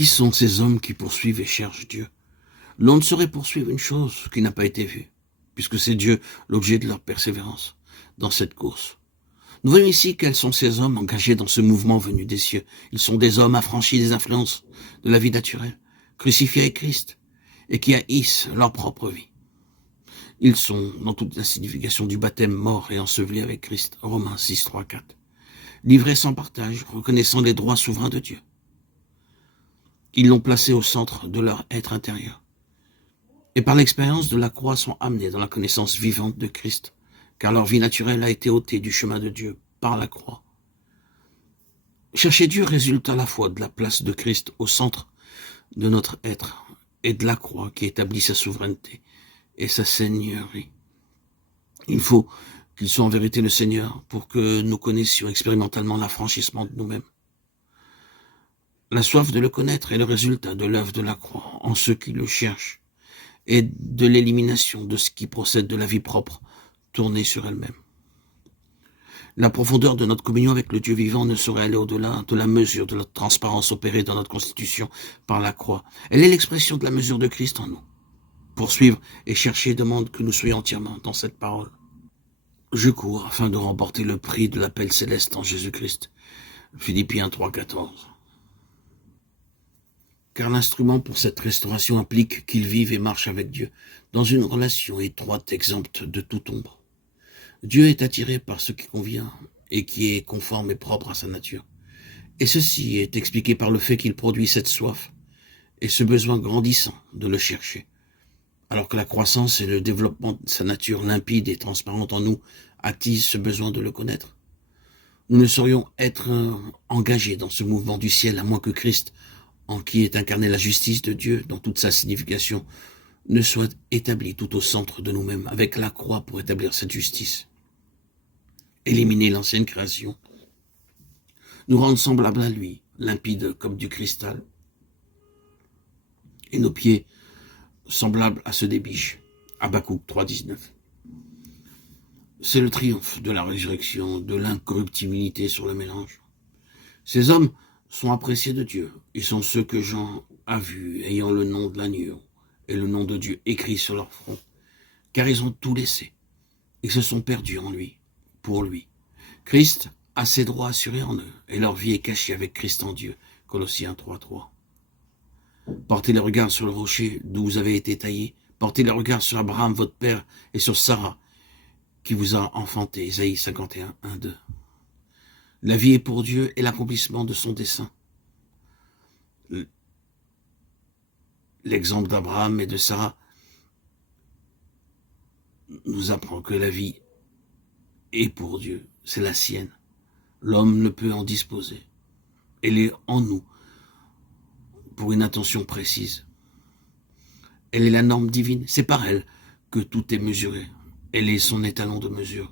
Qui sont ces hommes qui poursuivent et cherchent Dieu? L'on ne saurait poursuivre une chose qui n'a pas été vue, puisque c'est Dieu l'objet de leur persévérance dans cette course. Nous voyons ici quels sont ces hommes engagés dans ce mouvement venu des cieux. Ils sont des hommes affranchis des influences de la vie naturelle, crucifiés avec Christ, et qui haïssent leur propre vie. Ils sont, dans toute la signification du baptême, morts et ensevelis avec Christ. Romains 6, 3, 4. Livrés sans partage, reconnaissant les droits souverains de Dieu. Ils l'ont placé au centre de leur être intérieur. Et par l'expérience de la croix sont amenés dans la connaissance vivante de Christ, car leur vie naturelle a été ôtée du chemin de Dieu par la croix. Chercher Dieu résulte à la fois de la place de Christ au centre de notre être et de la croix qui établit sa souveraineté et sa seigneurie. Il faut qu'il soit en vérité le Seigneur pour que nous connaissions expérimentalement l'affranchissement de nous-mêmes. La soif de le connaître est le résultat de l'œuvre de la croix en ceux qui le cherchent et de l'élimination de ce qui procède de la vie propre tournée sur elle-même. La profondeur de notre communion avec le Dieu vivant ne saurait aller au-delà de la mesure de notre transparence opérée dans notre constitution par la croix. Elle est l'expression de la mesure de Christ en nous. Poursuivre et chercher demande que nous soyons entièrement dans cette parole. Je cours afin de remporter le prix de l'appel céleste en Jésus-Christ. Philippiens 3, 14. Car l'instrument pour cette restauration implique qu'il vive et marche avec Dieu, dans une relation étroite exempte de toute ombre. Dieu est attiré par ce qui convient et qui est conforme et propre à sa nature. Et ceci est expliqué par le fait qu'il produit cette soif et ce besoin grandissant de le chercher. Alors que la croissance et le développement de sa nature limpide et transparente en nous attisent ce besoin de le connaître. Nous ne saurions être engagés dans ce mouvement du ciel à moins que Christ, en qui est incarnée la justice de Dieu dans toute sa signification, ne soit établi tout au centre de nous-mêmes, avec la croix pour établir cette justice. Éliminer l'ancienne création, nous rendre semblables à lui, limpides comme du cristal, et nos pieds semblables à ceux des biches. Habakkuk 3, 19. C'est le triomphe de la résurrection, de l'incorruptibilité sur le mélange. Ces hommes sont appréciés de Dieu. Ils sont ceux que Jean a vus, ayant le nom de l'agneau et le nom de Dieu écrit sur leur front, car ils ont tout laissé. Ils se sont perdus en lui, pour lui. Christ a ses droits assurés en eux, et leur vie est cachée avec Christ en Dieu. Colossiens 3, 3. Portez les regards sur le rocher d'où vous avez été taillés. Portez les regards sur Abraham, votre père, et sur Sarah, qui vous a enfanté. Isaïe 51, 1, 2. La vie est pour Dieu et l'accomplissement de son dessein. L'exemple d'Abraham et de Sarah nous apprend que la vie est pour Dieu, c'est la sienne. L'homme ne peut en disposer. Elle est en nous pour une intention précise. Elle est la norme divine, c'est par elle que tout est mesuré. Elle est son étalon de mesure.